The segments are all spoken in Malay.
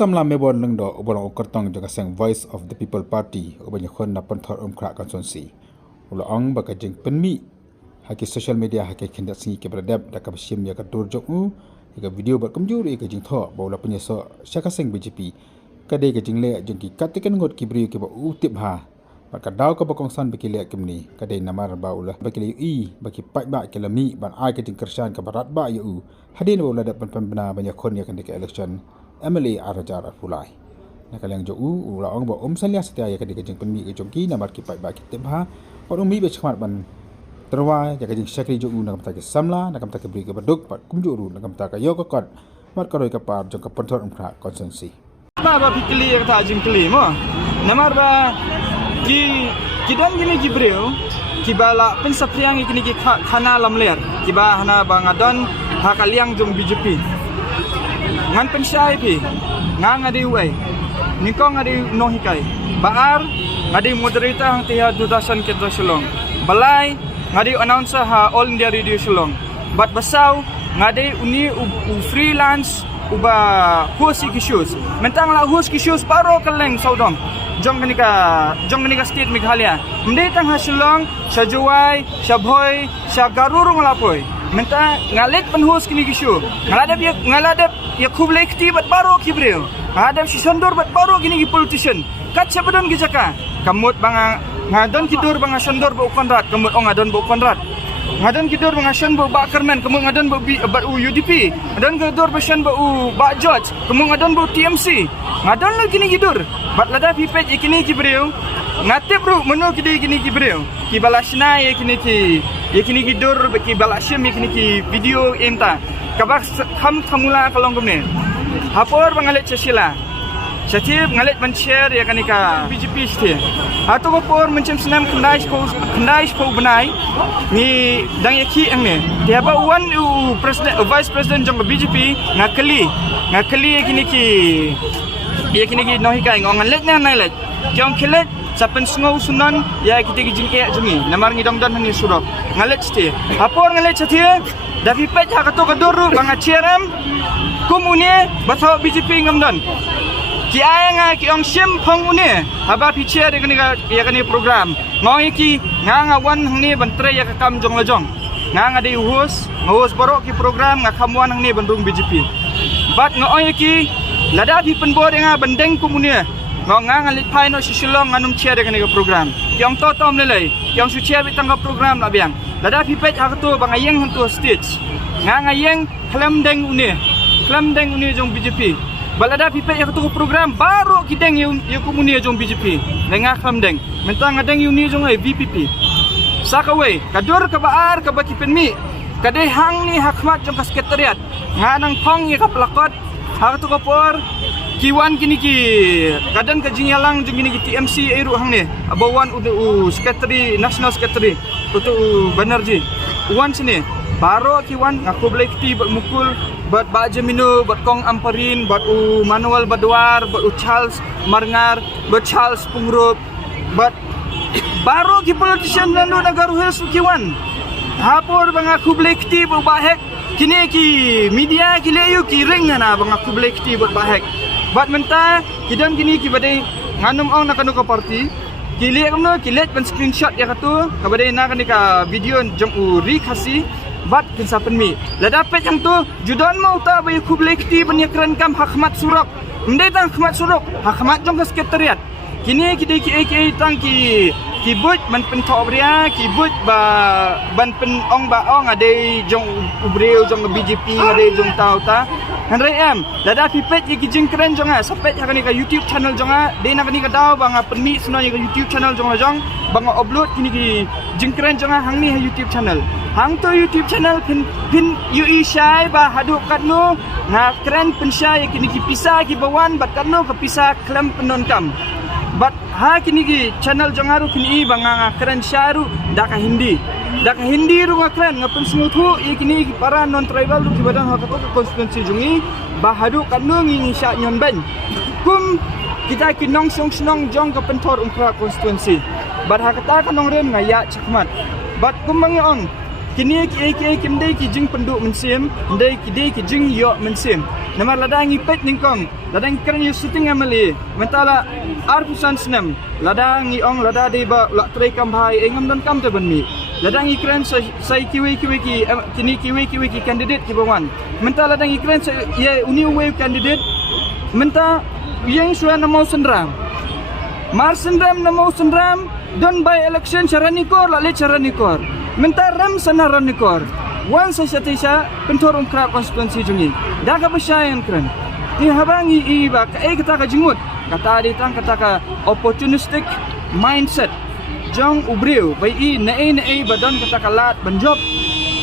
samla mebon nang do obolong okertong jaga seng Voice of the People Party obanya khon na penthor umkra konstituensi ulo ong baka jeng penmi haki social media haki kendak singi ke beradab da ka besim ya ka durjok ika video bat kemjur ika jeng tho baula punya so syaka seng BJP kade ka jeng le jeng ki katikan ngot kibri ke ba utip ha maka daw ka bakong san baki le kemni kade namar baula baki le baki pai ba ke lami ban ai ka jeng kersan ka barat ba yu hadin baula da penpena banyak khon ya kan de election Emily Arajar Fulai. Nakalang jo ulaong ba sanlia setia ya kadi kajeng penmi ke jongki namar ki pai ba ki tebha or umi be chmat ban terwa ya kajeng syakri jo nakam ta ke samla nakam ta ke bri ke baduk pat kumjuru nakam ta ka yo ka kot mat karoi ka par jong ka penthor umkra konsensi ba pikli ya ta jing kli mo namar ba ki don gini ki breu ki bala pensapriang ikini ki khana lamler ki ba hana ba ngadon ha kaliang jong BJP ngan pensyai pi ngang adi uai nikong adi nohikai baar ngadi moderator hang tiha dudasan kedra Shillong balai ngadi announcer ha All India Radio Shillong bat basau ngadi uni freelance uba host issues mentang la host issues paro kaleng saudong jong kanika state Meghalaya mende tang ha Shillong sajuai sabhoi sagarurung lapoi menta ngalet penhus kini kishu ngaladap ya kublekti bat baro kibreu ngadap si sondor bat baro kini ki politician kat sabadon gijaka kamut banga ngadon kidur banga sondor ba konrat kamut ong ngadon ba konrat ngadon kidur banga shan ba kerman kamut ngadon ba UDP ngadon kidur ba shan ba George kamut ngadon ba TMC ngadon lo kini kidur bat lada pipet ikini kibreu ngate bro meno kidi kini kibreu ki balasna ye kini kidur baki balashim ye kini ki video emta kabak kham thamula kalong kumne hapor bangalet chesila chatib ngalet share ya kanika BJP ste ato por mencem senam khandai ko benai ni dang yaki angne tiaba one vice president jong BJP ngakali ye kini ki nohi kai ngong ngalet na nailet kyong khilet sapen sngau sunan ya kita ki jingke jungi namar ngidong dan hani surok ngalet ste hapor ngalet chathia dapi pet hakato kaduru banga cheram kumune bathaw BJP ngamdan ki ayanga ki ong sim phang une haba piche de kani program ngai ki nganga wan hangni bantre ya kam jong lajong nganga de hus borok ki program ngakamwan hangni bandung BJP bat ngai ki lada pi penbo denga bandeng kumune ngang lit phai no Shillong nganum chia de kani program kyong to tom lelai kyong su chia bi tangga program la biang lada pi pet hakato bangayeng hantu stage ngangayeng klam deng une jong BJP balada pi pet hakato program baru kideng yu kumune jong BJP lenga klam deng mentang ngadeng uni jong ai VPP sakawai kadur ka baar ka baki penmi kadai hang ni hakmat jong ka sekretariat nganang phong ye ka plakot hakato ka por kiwan kini ki kadan ka jingyalang jong kini ki TMC eru hang ne abawan secretary national secretary tu Banerjee wan sini baro kiwan ngaku blekti bat mukul bat bajemino bat kong amparin bat Manuel Badwar bat Charles Marngar bat Charles Pungrup bat baro ki politician lalu nagaru hesu kiwan hapor bangaku blekti bat bahek kini ki media ki leyu ki ring na bangaku blekti bat bahek bat menta kidan kini ki badai nganum ong nakanu ka party kilet pen screenshot ya katu kabadai na kanika video jong uri khasi bat kinsa penmi la dapat yang tu judon mau ta bayu kublekti penyekran kam hakmat surok mendai tang hakmat surok hakmat jong ka sekretariat kini kidai ki aka tang ki but man pen thobria ki but ba ban pen ong ba ong ade jong ubreu jong BJP ade jong tau ta hanrai em dada pipet ye kijing keren jonga sapet hakani ka YouTube channel jonga de na kani ka daw banga penmi suno ye ka YouTube channel jonga jong banga upload kini ki jing keren jonga hangni ha YouTube channel hang to YouTube channel pin ui syai ba hadu katno na keren pensyai kini ki pisah ki bawan bat katno ka pisah klam penon kam bat ha kini ki channel jongaru kini banga keren syaru daka hindi ru keren ngapen smuthu ye kini para non tribal ru kibadan hakato konstituensi jungi bahadu kanu ngi sya nyon ben kum kita kinong song jong ka penthor umkra konstituensi bat hakata kanong rem ngaya chakmat bat kum mangi ong kini ki mdai ki jing penduk mensim mdai ki jing yo mensim namar ladang ipet ningkong ladang keren yu shooting amali mentala arpusan senam ladang ong lada de ba lak trei kam bhai engam don kam te banmi ladang ikren sai kiwi ki kini kiwi ki candidate ki bawan mentala ladang ikren ye uni wave candidate menta yang suan namo sendram mar sendram namo sendram don by election charanikor lale charanikor menta ram sana ranikor wan sa tisha pentorong kra konstituensi jungi daga besyayan kren di habangi iba kata ka jingut kata di tang kata ka opportunistic mindset jong ubriu bai nae badan kata ka lat banjob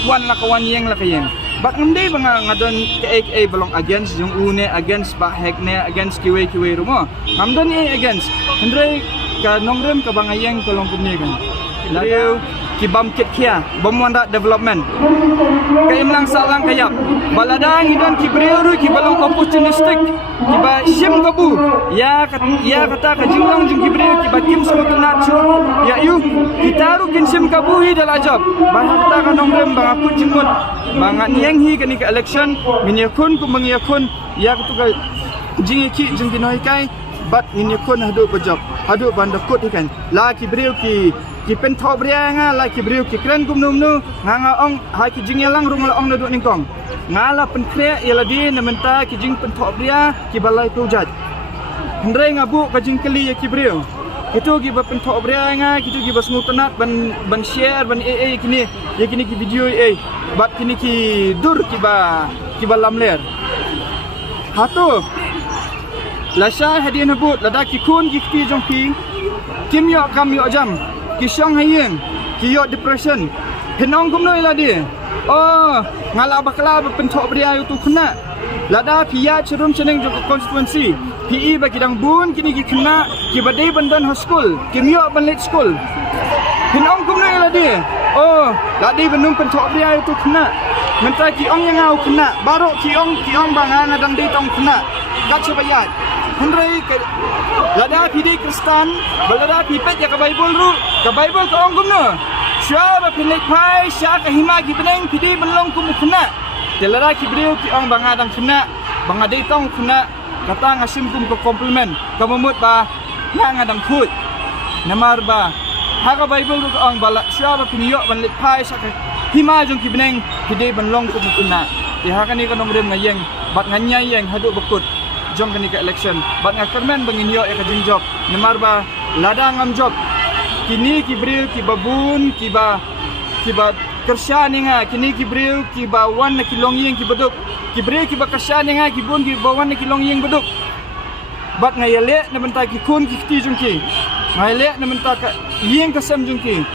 wan la kawan yang la kayeng bak ngamde banga ngadon ke belong against jong une against ba hekne against kiwe rumo ngamdon against andre ka nongrem ka bangayeng kolong kumni kan Lalu kibam kit kia bomwanda development kaimlang salang kayap baladang idon kibriru kibalong opportunistic kiba sim gabu ya kata ka jinglong jung kibriru kiba kim smotunat chu ya yu kitaru kin sim gabu hi dal ajab bah kata ka nongrem bang aku jimut bang niang hi kani ka election minyakun ku mangyakun ya kutu ka jingi jung kinoi kai bat minyakun hadu bajab hadu bandakut ikan la kibriru ki pen thop ria nga la ki briu ki kren kum num nu nga ong ha ki jing yalang rung la ong na du ning kong nga la pen kre yala di na menta ki jing pen thop ria ki balai project ndre nga bu ka jing kali ya ki briu itu ki ba pen thop ria nga kitu ki ba smutanat ban share ban kini ya kini ki video bat kini ki dur ki ba lamler hatu la sha hadin habut la da ki kun ki ti jong ki kim yo kam yo jam Kisang hayeng, kiyo depression. Henong kumnoy ladi. Oh, ngala bakla pentok bria itu kena. Lada pia cerum ceneng juga konstituensi. PE bagi dang bun kini ki kena ki badai bandan school, kimio ban late school. Henong kumnoy ladi. Oh, ladi benung pentok bria itu kena. Menta ki ong yang au kena. Baru ki ong bangan adang di tong kena. Gat sebayat. Henry lada pidi Kristen, balada pipet ya ka Bible ru, ka Bible ka ong gumno. Sya ba pilik pai, sya ka hima ki beneng pidi belong kum kena. Delara ki briu ki ong bangadang kena, bangadai tong kena, kata ngasim kum ko compliment, ka memut ba ngadang khut. Namar ba ha ka Bible ru ka ong bala, sya ba pinyo banlik pai sya ka hima jong ki beneng pidi belong kum kena. Di ha ka ni ka nomrem ngayeng, bat nganyai yang hadu bekut. Jom kini ke election bat ngakermen benginyo ka jinjob nemar ba lada ngam job kini kibril ki babun ki ba kersya ni nga kini kibril ki ba wan na kilong yeng ki beduk kibril ki ba kersya ni nga ki bun ki ba wan na kilong yeng beduk bat ngayale na benta ki kun ki ti jungki ngayale na benta ka yeng kasam jungki